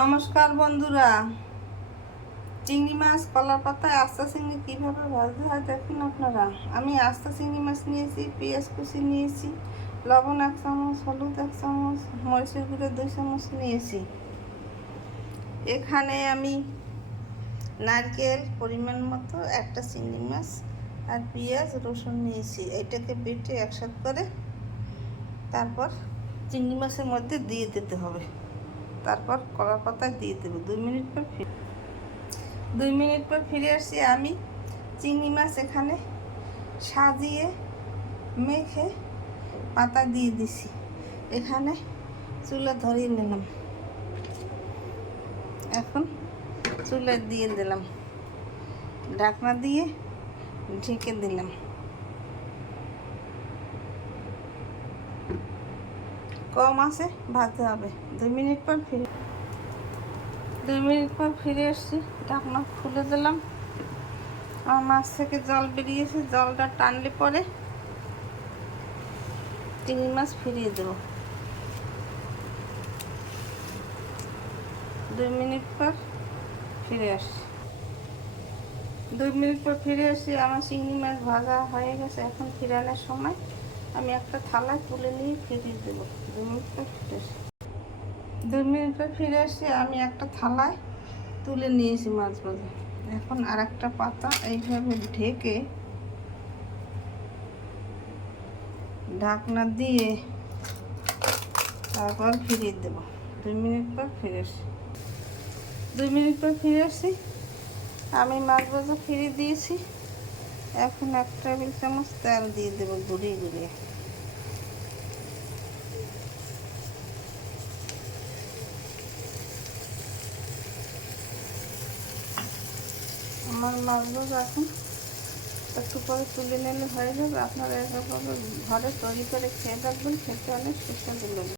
নমস্কার বন্ধুরা, চিংড়ি মাছ কলার পাতায় আস্তা চিংড়ি কীভাবে ভাজতে হয় দেখুন আপনারা। আমি আস্তা চিংড়ি মাছ নিয়েছি, পেঁয়াজ কুচি নিয়েছি, লবণ 1 চামচ, হলুদ 1 চামচ, মরিচের গুঁড়ো 2 চামচ নিয়েছি। এখানে আমি নারকেল পরিমাণ মতো, একটা চিংড়ি মাছ আর পেঁয়াজ রসুন নিয়েছি। এটাকে বেটে একসাথে করে তারপর চিংড়ি মাছের মধ্যে দিয়ে দিতে হবে। তারপর কলার পাতায় দিয়ে দেবো। 2 মিনিট পর ফিরে আসছি। আমি চিংড়ি মাছ এখানে সাজিয়ে মেখে পাতা দিয়ে দিছি। এখানে চুলা ধরিয়ে নিলাম, এখন চুলা দিয়ে দিলাম, ঢাকনা দিয়ে ঢেকে দিলাম। কম আছে ভাজতে হবে। 2 মিনিট পর ফিরে এসছি, ঢাকনা খুলে দিলাম। আমার মাছ থেকে জল বেরিয়েছে, জলটা টানলে পরে চিংড়ি মাছ ফিরিয়ে দেবো। 2 মিনিট পর ফিরে আসছি। 2 মিনিট পর ফিরে আসছি। আমার চিংড়ি মাছ ভাজা হয়ে গেছে। এখন ফিরানোর সময় আমি একটা থালায় তুলে নিয়ে ফিরিয়ে দেবো। 2 মিনিট পর ফিরে আসছি। 2 মিনিট পর ফিরে আসছি। আমি একটা থালায় তুলে নিয়েছি মাছ ভাজা। এখন আর একটা পাতা এইভাবে ঢেকে ঢাকনা দিয়ে তারপর ফিরিয়ে দেবো। 2 মিনিট পর ফিরে আসছি। 2 মিনিট পর ফিরে আসছি। আমি মাছ ভাজা ফিরিয়ে দিয়েছি। এখন 1 টেবিল চামচ তেল দিয়ে দেবো গুঁড়িয়ে গুঁড়িয়ে। আমার মাছ ভাজা এখন একটু পরে তুলে নিলে হয়ে যাবে। আপনারা এভাবে ঘরে তৈরি করে খেয়ে দেখবেন, খেতে অনেক সুস্বাদু লাগবে।